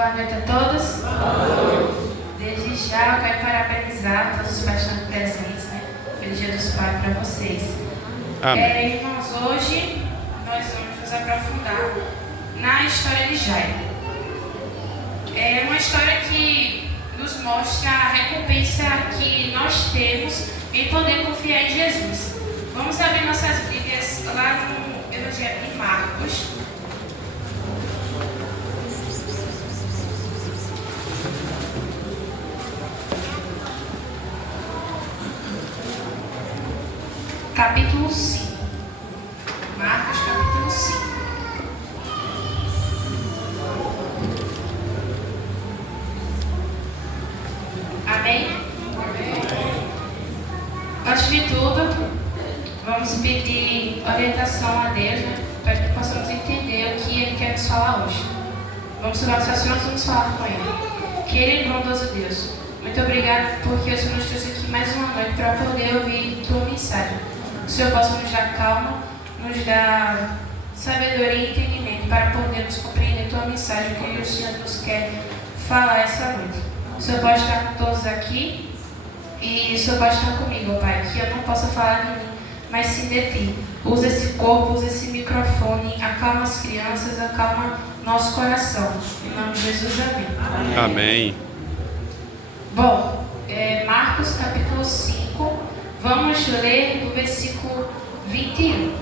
Boa noite a todos. Desde já eu quero parabenizar todos os pais que estão presentes, né? Feliz Dia dos Pais para vocês. Amém. Irmãos, hoje nós vamos nos aprofundar na história de Jairo. É uma história que nos mostra a recompensa que nós temos em poder confiar em Jesus. Vamos abrir nossas Bíblias lá no Evangelho de Marcos. Capítulo 5. Marcos, capítulo 5. Amém? Antes de tudo, vamos pedir orientação a Deus, né, para que possamos entender o que Ele quer nos falar hoje. Vamos orar ao Senhor, vamos falar com Ele. Querido e bondoso Deus, muito obrigado porque o Senhor nos trouxe aqui mais uma noite para poder ouvir Tua mensagem. Que o Senhor possa nos dar calma, nos dar sabedoria e entendimento para podermos compreender Tua mensagem que o Senhor nos quer falar essa noite. O Senhor pode estar com todos aqui e o Senhor pode estar comigo, Pai, que eu não possa falar de mim, mas sim de Ti. Usa esse corpo, usa esse microfone, acalma as crianças, acalma nosso coração. Em nome de Jesus, amém. Amém. Bom, Marcos capítulo 5, vamos ler do versículo 21.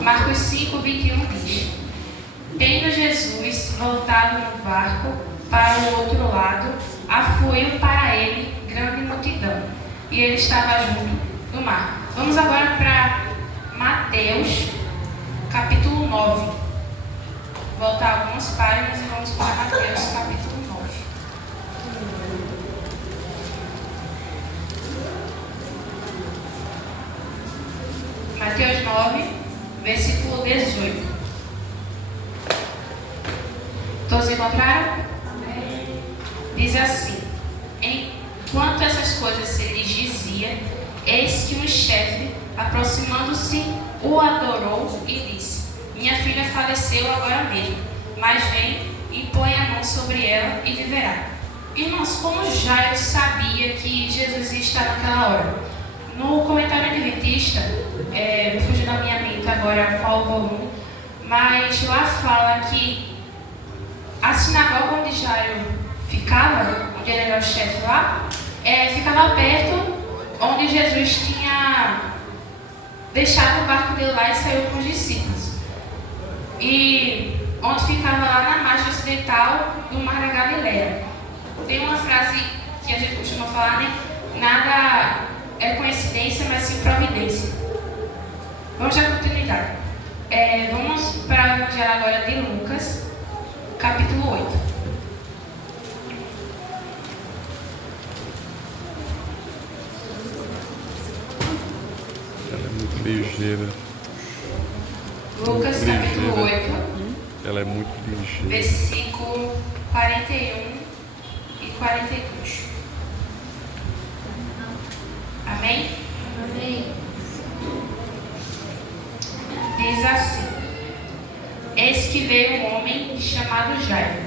Marcos 5, 21 diz: Tendo Jesus voltado no barco para o outro lado, afluiu para ele grande multidão, e ele estava junto do mar. Vamos agora para Mateus capítulo 9. Voltar algumas páginas e vamos para Mateus capítulo 9. Mateus 9, versículo 18. Todos encontraram? Amém. Diz assim: Enquanto essas coisas ele dizia, eis que um chefe, aproximando-se, o adorou e disse: Minha filha faleceu agora mesmo, mas vem e põe a mão sobre ela e viverá. Irmãos, como Jairo sabia que Jesus ia estar naquela hora? No comentário adventista, fugiu da minha mente agora qual o volume, mas lá fala que a sinagoga onde Jairo ficava, onde ele era o chefe lá, ficava perto onde Jesus tinha deixado o barco dele lá e saiu com os discípulos. E onde ficava lá na margem ocidental do Mar da Galileia. Tem uma frase que a gente costuma falar, né? Nada é coincidência, mas sim providência. Vamos dar continuidade. Vamos para o Evangelho agora de Lucas, capítulo 8. Ela é muito ligeira. Lucas, Muito capítulo ligeira. 8, Ela é muito ligeira. versículo 41 e 42. Amém? Amém. Diz assim: Eis que veio um homem chamado Jairo,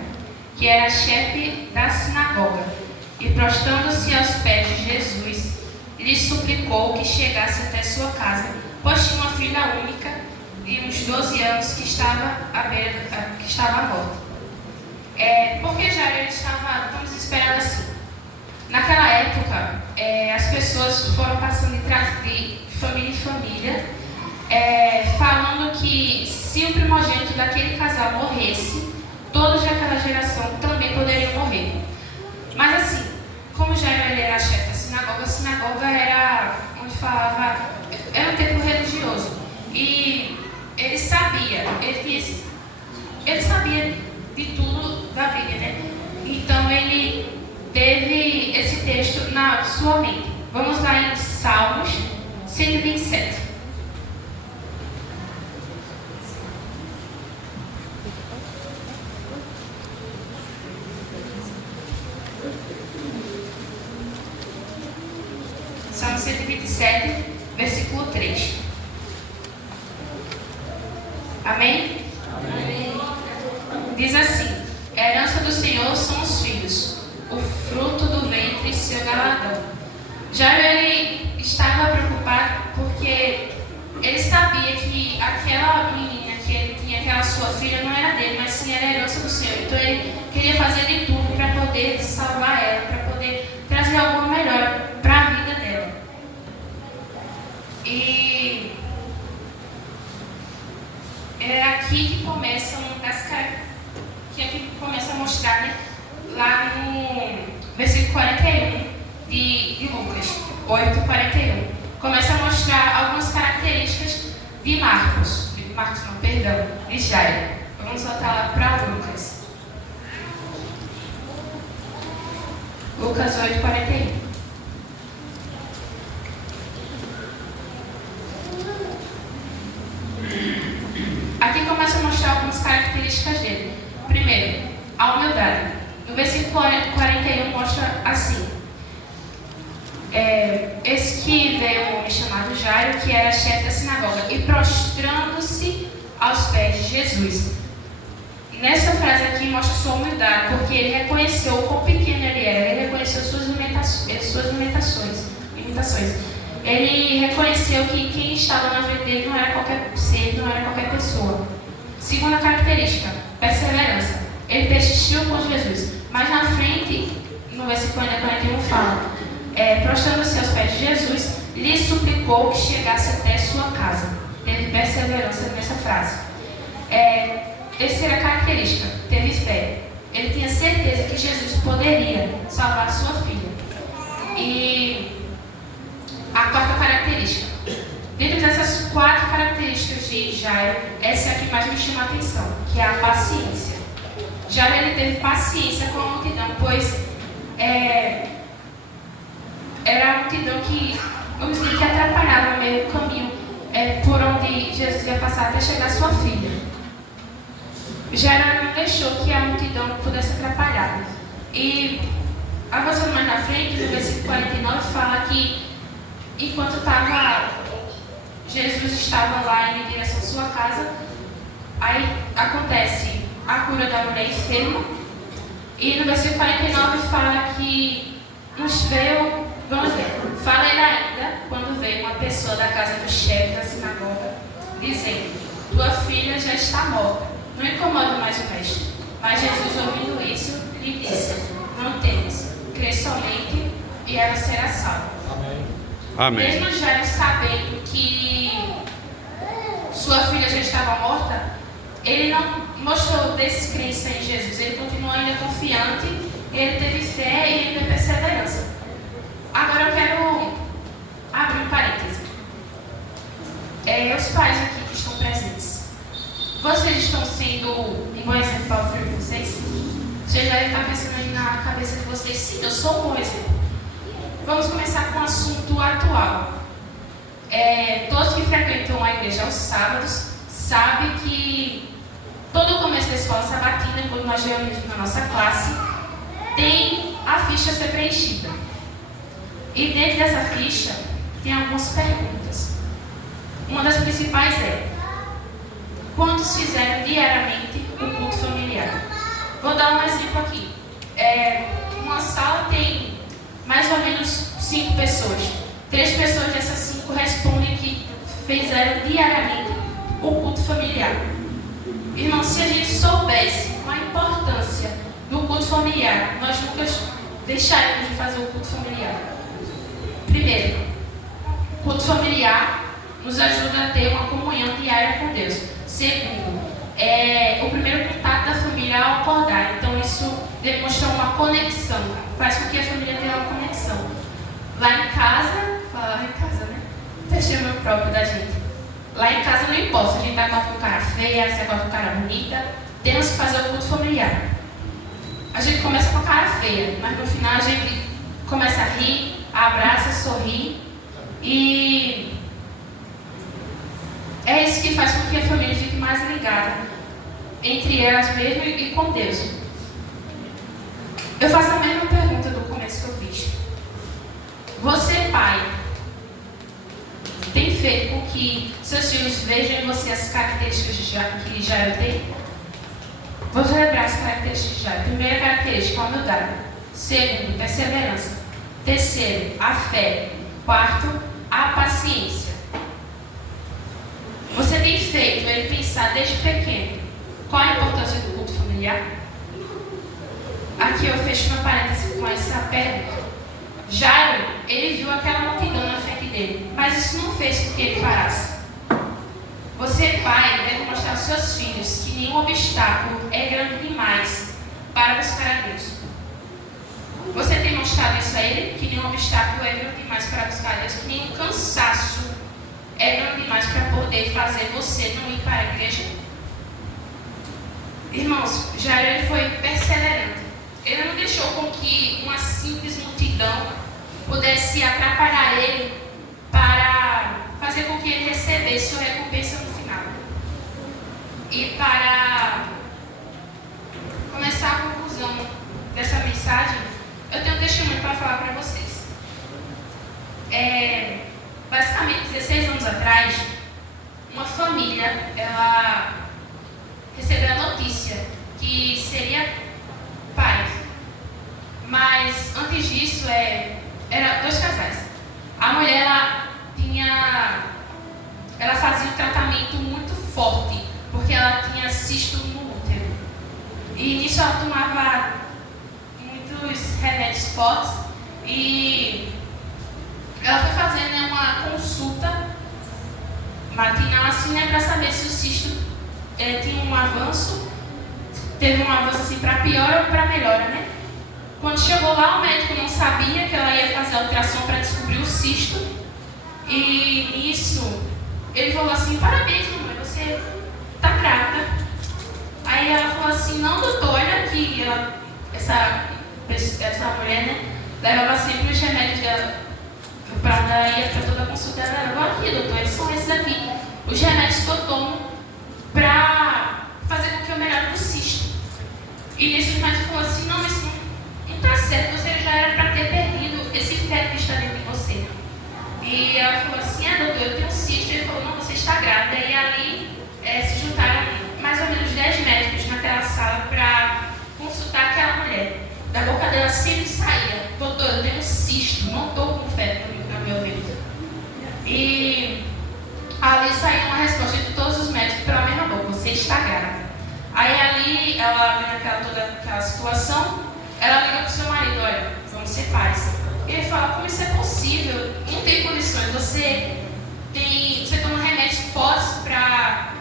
que era chefe da sinagoga, e prostrando-se aos pés de Jesus, lhe suplicou que chegasse até sua casa, pois tinha uma filha única de uns 12 anos que estava morta. Porque Jairo ele estava tão desesperado assim. Naquela época, as pessoas foram passando de família em família, falando que se o primogênito daquele casal morresse, todos daquela geração também poderiam morrer. Mas assim, como Jairo ele era chefe da sinagoga, a sinagoga era onde falava, era um templo religioso. E ele sabia de tudo da Bíblia, né? Então ele teve esse texto na sua mente. Vamos lá em Salmos 127. Salmo 127, versículo 3. Amém? Amém. Diz assim: do Senhor são os filhos, o fruto do ventre seu galardão. Jairo, ele estava preocupado porque ele sabia que aquela menina que ele tinha, aquela sua filha, não era dele, mas sim era a herança do Senhor. Então ele queria fazer de tudo para poder salvar ela, para poder trazer algo melhor para a vida dela. E é aqui que começa que começa a mostrar, né, lá no versículo 41 de Lucas 8:41. Começa a mostrar algumas características de de Jairo. Vamos voltar lá para Lucas. Lucas 8:41. Aqui começa a mostrar algumas características dele. Primeiro, a humildade. No versículo 41 mostra assim: eis que veio um homem chamado Jairo, que era chefe da sinagoga, e prostrando-se aos pés de Jesus. Nessa frase aqui mostra sua humildade, porque ele reconheceu o quão pequeno ele era, ele reconheceu suas limitações. Ele reconheceu que quem estava na vida dele não era qualquer ser, não era qualquer pessoa. Segunda característica, perseverança. Ele persistiu com Jesus, mas na frente, no versículo 41 fala: prostrando-se aos pés de Jesus, lhe suplicou que chegasse até sua casa. Teve perseverança nessa frase. Terceira característica, teve fé. Ele tinha certeza que Jesus poderia salvar sua filha. E a quarta característica, dentro dessas 4 características de Jairo, essa é a que mais me chama a atenção, que é a paciência. Jairo, ele teve paciência com a multidão, pois era a multidão que, vamos dizer, que atrapalhava meio o caminho por onde Jesus ia passar até chegar a sua filha. Jairo não deixou que a multidão pudesse atrapalhar. E avançando mais na frente, no versículo 49, fala que enquanto Jesus estava lá em direção à sua casa, aí acontece a cura da mulher enferma. E no versículo 49 fala que nos veio, vamos ver, fala ele ainda quando veio uma pessoa da casa do chefe da sinagoga, dizendo: tua filha já está morta, não incomoda mais o mestre. Mas Jesus, ouvindo isso, lhe disse: não temas, crê somente e ela será salva. Amém. Mesmo Jairo sabendo que sua filha já estava morta, ele não mostrou descrença em Jesus. Ele continuou ainda confiante, ele teve fé e ainda perseverança. Agora eu quero abrir um parêntese. Os pais aqui que estão presentes, vocês estão sendo um bom exemplo para o filho de vocês? Vocês devem estar pensando aí na cabeça de vocês: sim, eu sou um bom exemplo. Vamos começar com um assunto atual. Todos que frequentam a igreja aos sábados sabem que todo o começo da escola sabatina, quando nós reunimos na nossa classe, tem a ficha a ser preenchida. E dentro dessa ficha tem algumas perguntas. Uma das principais é: quantos fizeram diariamente o culto familiar? Vou dar um exemplo aqui. Uma sala tem mais ou menos 5 pessoas. 3 pessoas dessas 5 respondem que fizeram diariamente o culto familiar. Irmão, se a gente soubesse a importância do culto familiar, nós nunca deixaríamos de fazer o culto familiar. Primeiro, o culto familiar nos ajuda a ter uma comunhão diária com Deus. Segundo, o primeiro contato da família ao acordar. Então isso demonstra uma conexão, faz com que a família tenha uma conexão. Lá em casa, lá em casa, né? Testemunho próprio da gente. Lá em casa não importa se a gente está com a cara feia, se está com a cara bonita, temos que fazer o culto familiar. A gente começa com a cara feia, mas no final a gente começa a rir, abraça, sorri, e é isso que faz com que a família fique mais ligada entre elas mesmas e com Deus. Eu faço a mesma pergunta do começo que eu fiz. Você, pai, tem feito com que seus filhos vejam em você as características que Jairo tem? Vou celebrar as características de Jairo. Primeira característica, a humildade. Segundo, perseverança. Terceiro, a fé. Quarto, a paciência. Você tem feito ele pensar desde pequeno qual a importância do culto familiar? Aqui eu fecho meu parênteses com essa pergunta. Jairo, ele viu aquela multidão na frente dele, mas isso não fez com que ele parasse. Você, pai, deve mostrar aos seus filhos que nenhum obstáculo é grande demais para buscar a Deus. Você tem mostrado isso a ele? Que nenhum obstáculo é grande demais para buscar a Deus, que nenhum cansaço é grande demais para poder fazer você não ir para a igreja? Irmãos, Jairo ele foi perseverante. Ele não deixou com que uma simples multidão pudesse atrapalhar ele para fazer com que ele recebesse sua recompensa no final. E para começar a conclusão dessa mensagem, eu tenho um testemunho para falar para vocês. Basicamente, 16 anos atrás, uma família, ela recebeu a notícia que seria pai. Mas antes disso, eram 2 casais. A mulher, ela fazia um tratamento muito forte, porque ela tinha cisto no útero. E nisso ela tomava muitos remédios fortes e ela foi fazer uma consulta matinal assim, para saber se o cisto tinha um avanço, teve um avanço assim para pior ou para melhora, né? Quando chegou lá, o médico não sabia que ela ia fazer a ultrassom para descobrir o cisto. E nisso, ele falou assim: parabéns, mamãe, você tá grávida. Aí ela falou assim: não, doutor, olha aqui. Essa mulher, né, levava sempre os remédios dela para ir para toda a consulta dela. Olha aqui, doutor, são esses aqui. Os remédios que eu tomo para fazer com que eu melhore o cisto. E nisso o médico falou assim: não, isso não está certo, você já era para ter perdido esse feto que está dentro de você. E ela falou assim: doutor, eu tenho um cisto. Ele falou: não, você está grávida. E ali se juntaram mais ou menos 10 médicos naquela sala para consultar aquela mulher. Da boca dela sempre saía: doutor, eu tenho um cisto, não estou com feto no meu ventre. E ali saiu uma resposta de todos os médicos pela mesma boca: você está grávida. Aí ali, ela vendo toda aquela situação, ela liga para o seu marido: olha, vamos ser pais. Ele fala: como isso é possível? Não tem condições. Você toma remédios fortes para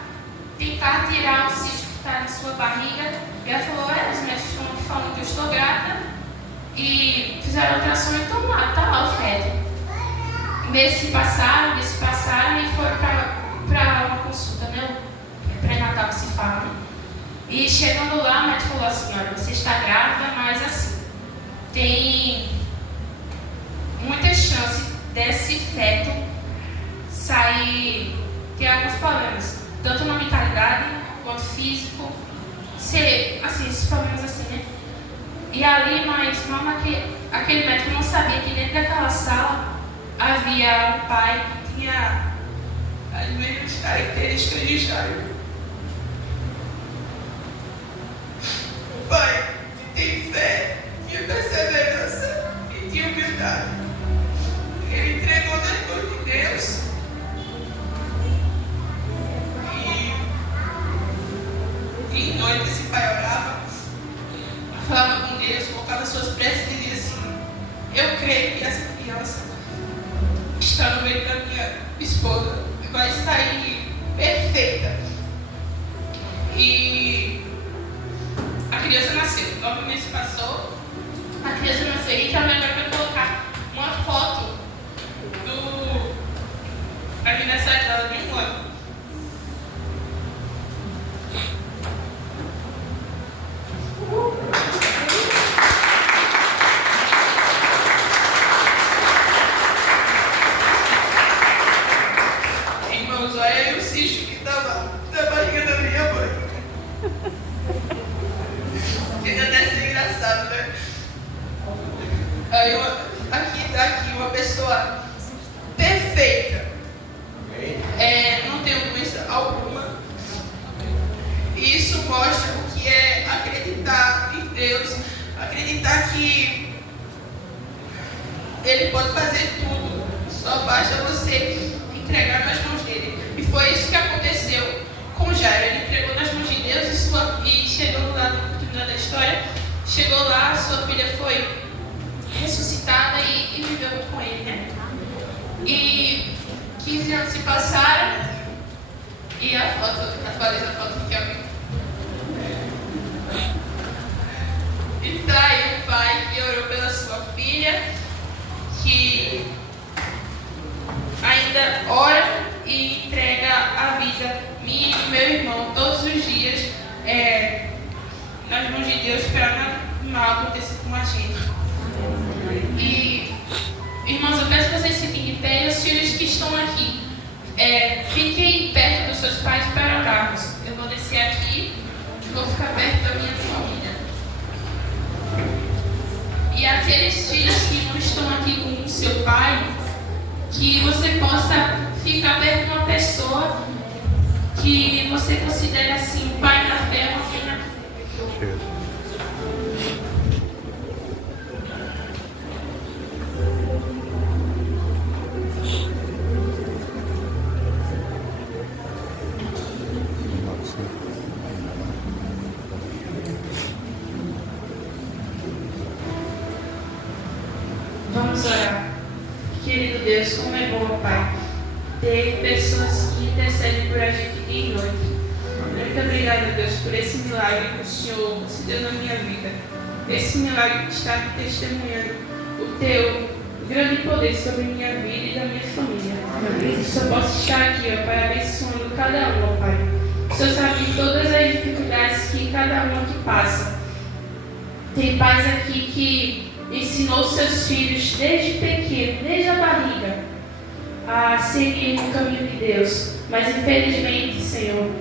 tentar tirar o cisto que está na sua barriga. E ela falou: os médicos estão aqui falando que eu estou grávida e fizeram a ultrassom, então está lá o feto. Meses se passaram e foram para uma consulta, né? Pré-natal que se fala, né? E chegando lá, o médico falou assim: olha, você está grávida, mas assim, tem muita chance desse feto sair, ter alguns problemas, tanto na mentalidade quanto físico, ser, assim, esses problemas assim, né? E ali, mas não aquele médico não sabia que dentro daquela sala havia um pai que tinha as mesmas características de Jairo. Pai que tem fé, tinha perseverança e tinha humildade. Ele entregou nas mãos de Deus. E em noite esse pai orava, falava com Deus, colocava suas preces e dizia assim: eu creio que essa criança está no meio da minha esposa, vai sair perfeita. E a criança nasceu. 9 meses passou, a criança nasceu. E também agora eu vou colocar uma foto do aniversário dela de 1 ano. Irmãos, olha aí o cisto que estava na barriga da minha mãe. Chega até a ser engraçado, né? Aí aqui uma pessoa perfeita, não tem doença alguma. E isso mostra o que é Deus, acreditar que Ele pode fazer tudo, só basta você entregar nas mãos dele. E foi isso que aconteceu com Jairo. Ele entregou nas mãos de Deus e chegou lá no final da história, chegou lá, sua filha foi ressuscitada e viveu com ele, né? E 15 anos se passaram e a foto, atualiza a foto do Kelvin. E tá aí o pai que orou pela sua filha, que ainda ora e entrega a vida minha e do meu irmão todos os dias nas mãos de Deus para nada mal aconteça com a gente. E irmãos, eu peço que vocês fiquem de pé, e os filhos que estão aqui fiquem perto dos seus pais para orarmos. Eu vou descer aqui e vou ficar perto da minha família. E aqueles filhos que não estão aqui com o seu pai, que você possa ficar perto de uma pessoa que você considera assim, um pai na fé, uma filha na fé. Vamos orar. Querido Deus, como é bom, Pai, ter pessoas que intercedem por a gente dia e noite. Muito obrigada, Deus, por esse milagre que o Senhor concedeu na minha vida. Esse milagre que está aqui testemunhando o teu grande poder sobre minha vida e da minha família. Que o Senhor possa estar aqui, ó, Pai, abençoando cada um, ó, Pai. O Senhor sabe todas as dificuldades que cada um aqui passa. Tem pais aqui que ensinou seus filhos desde pequeno, desde a barriga, a seguir o caminho de Deus. Mas infelizmente, Senhor,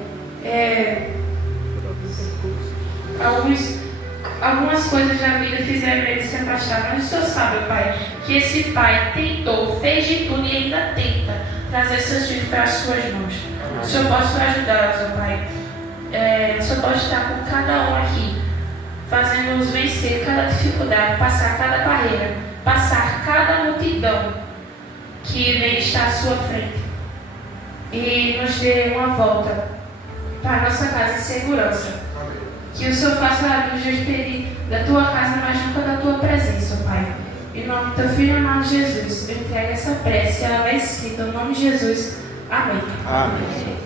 algumas coisas da vida fizeram eles se afastar. Mas o Senhor sabe, Pai, que esse pai tentou, fez de tudo e ainda tenta trazer seus filhos para as suas mãos. O Senhor pode ajudá-los, Pai. O Senhor pode estar com cada um aqui, fazendo-nos vencer cada dificuldade, passar cada barreira, passar cada multidão que vem estar à sua frente e nos dê uma volta para a nossa casa em segurança. Que o Senhor faça nos despedir da tua casa, mas nunca da tua presença, Pai. Em nome do teu filho amado Jesus, eu entrego essa prece, ela é escrita no nome de Jesus. Amém. Amém.